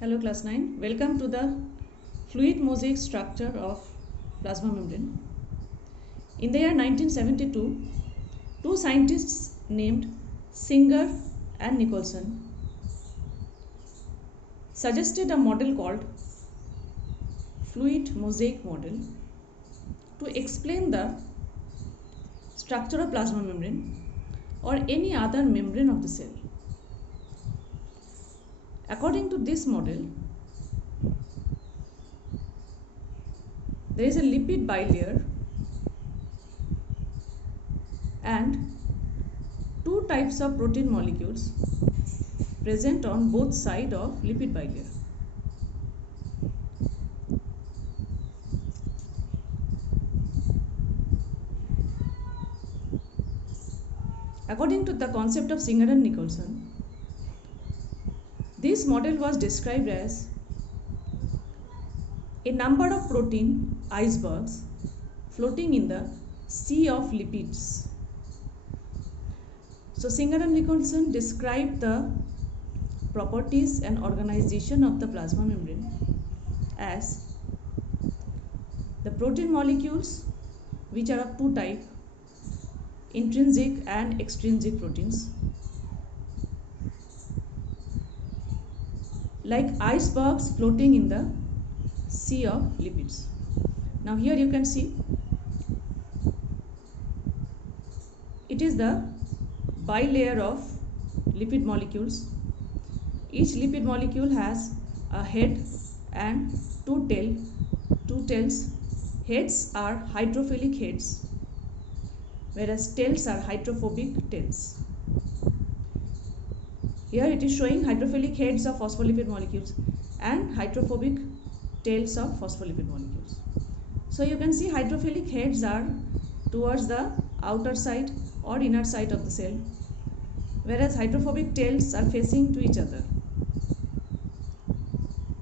Hello class 9, welcome to the fluid mosaic structure of plasma membrane. In the year 1972, two scientists named Singer and Nicholson suggested a model called fluid mosaic model to explain the structure of plasma membrane or any other membrane of the cell. According to this model, there is a lipid bilayer and two types of protein molecules present on both sides of lipid bilayer. According to the concept of Singer and Nicholson, this model was described as a number of protein icebergs floating in the sea of lipids. So Singer and Nicholson described the properties and organization of the plasma membrane as the protein molecules, which are of two types, intrinsic and extrinsic proteins, like icebergs floating in the sea of lipids. Now here you can see it is the bilayer of lipid molecules. Each lipid molecule has a head and two tails. Heads are hydrophilic heads, whereas tails are hydrophobic tails. Here it is showing hydrophilic heads of phospholipid molecules and hydrophobic tails of phospholipid molecules. So you can see hydrophilic heads are towards the outer side or inner side of the cell, whereas hydrophobic tails are facing to each other.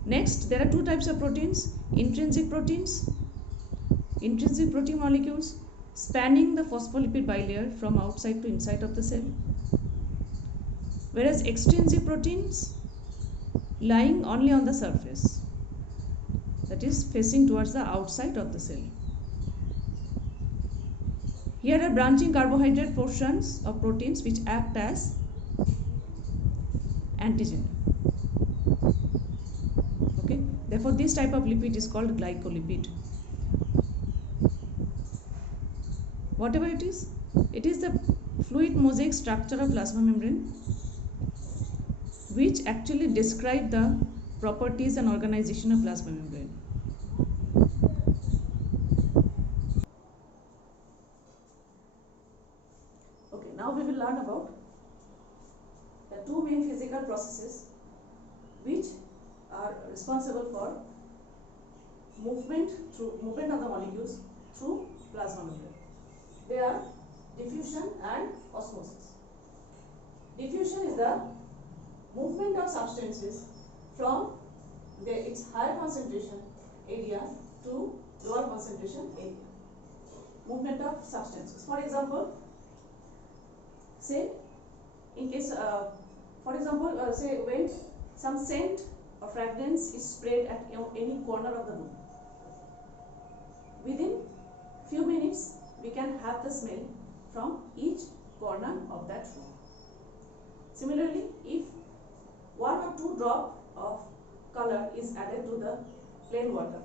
Next, there are two types of proteins, intrinsic proteins, intrinsic protein molecules spanning the phospholipid bilayer from outside to inside of the cell, whereas extrinsic proteins lying only on the surface, that is facing towards the outside of the cell. Here are branching carbohydrate portions of proteins which act as antigen. Okay, therefore this type of lipid is called glycolipid. Whatever it is the fluid mosaic structure of plasma membrane which actually describe the properties and organization of plasma membrane. Okay, now we will learn about the two main physical processes which are responsible for movement of the molecules through plasma membrane. They are diffusion and osmosis. Diffusion is the movement of substances from its higher concentration area to lower concentration area. Movement of substances. For example, say in case, say when some scent or fragrance is sprayed at any corner of the room, within few minutes we can have the smell from each corner of that room. Similarly, if one or two drops of color is added to the plain water,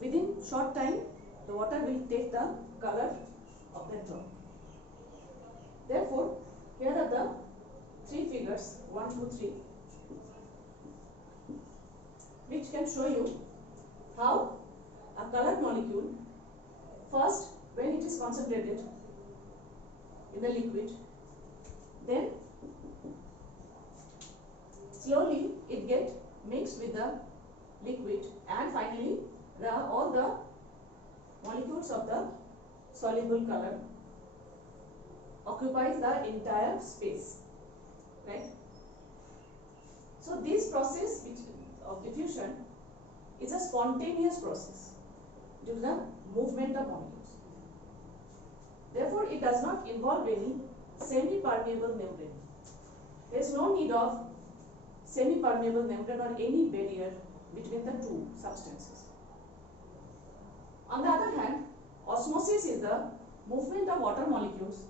within short time the water will take the color of that drop. Therefore, here are the three figures 1, 2, 3, which can show you how a colored molecule, first when it is concentrated in the liquid, then slowly it gets mixed with the liquid, and finally all the molecules of the soluble color occupies the entire space, right? So this process of diffusion is a spontaneous process due to the movement of molecules. Therefore, it does not involve any semi-permeable membrane. There is no need of semi-permeable membrane or any barrier between the two substances. On the other hand, osmosis is the movement of water molecules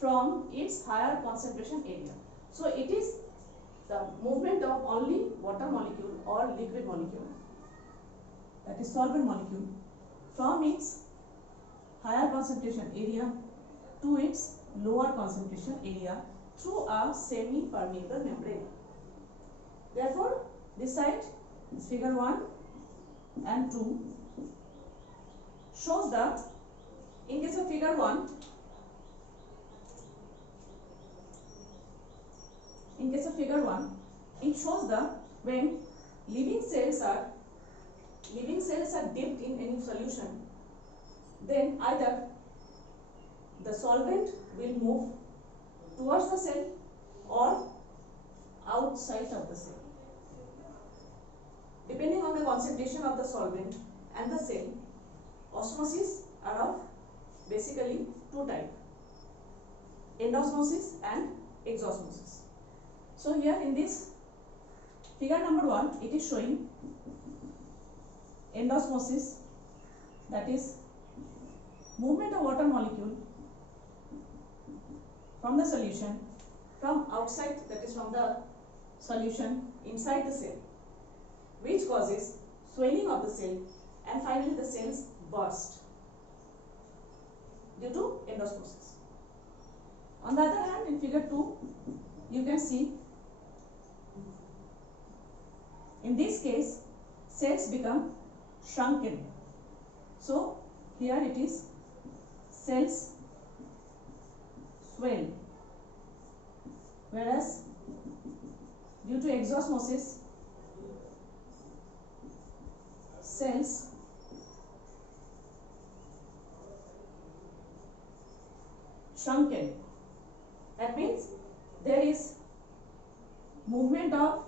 from its higher concentration area. So it is the movement of only water molecule or liquid molecule, that is solvent molecule, from its higher concentration area to its lower concentration area through a semi-permeable membrane. Therefore, this side is figure 1 and 2 shows that in case of figure 1, it shows the when living cells are dipped in any solution, then either the solvent will move towards the cell or outside of the cell. Depending on the concentration of the solvent and the cell, osmosis are of basically two types, endosmosis and exosmosis. So here in this figure number 1, it is showing endosmosis, that is movement of water molecule from the solution from outside, that is from the solution inside the cell, which causes swelling of the cell and finally the cells burst due to endosmosis. On the other hand, in figure 2, you can see in this case cells become shrunken. So here it is cells swell, whereas due to exosmosis cells shrunken. That means there is movement of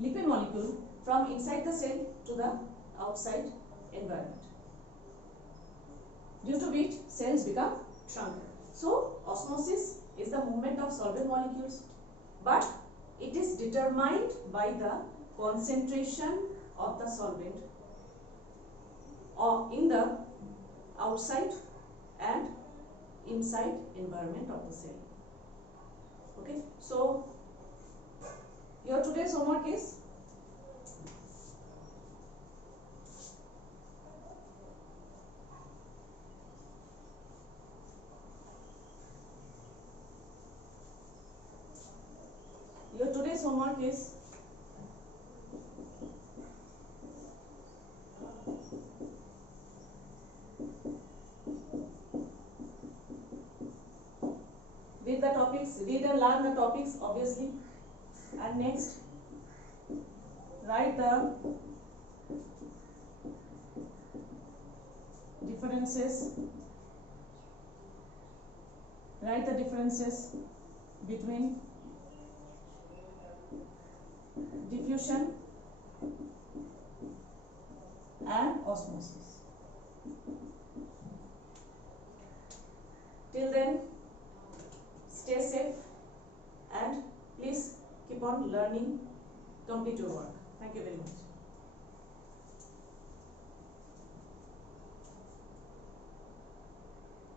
lipid molecule from inside the cell to the outside environment, due to which cells become shrunken. So osmosis is the movement of solvent molecules, but it is determined by the concentration of the solvent or in the outside and inside environment of the cell. Okay, so your today's homework is read the topics, read and learn the topics obviously, and next write the differences between diffusion and osmosis. Till then, stay safe and please keep on learning, complete your work. Thank you very much.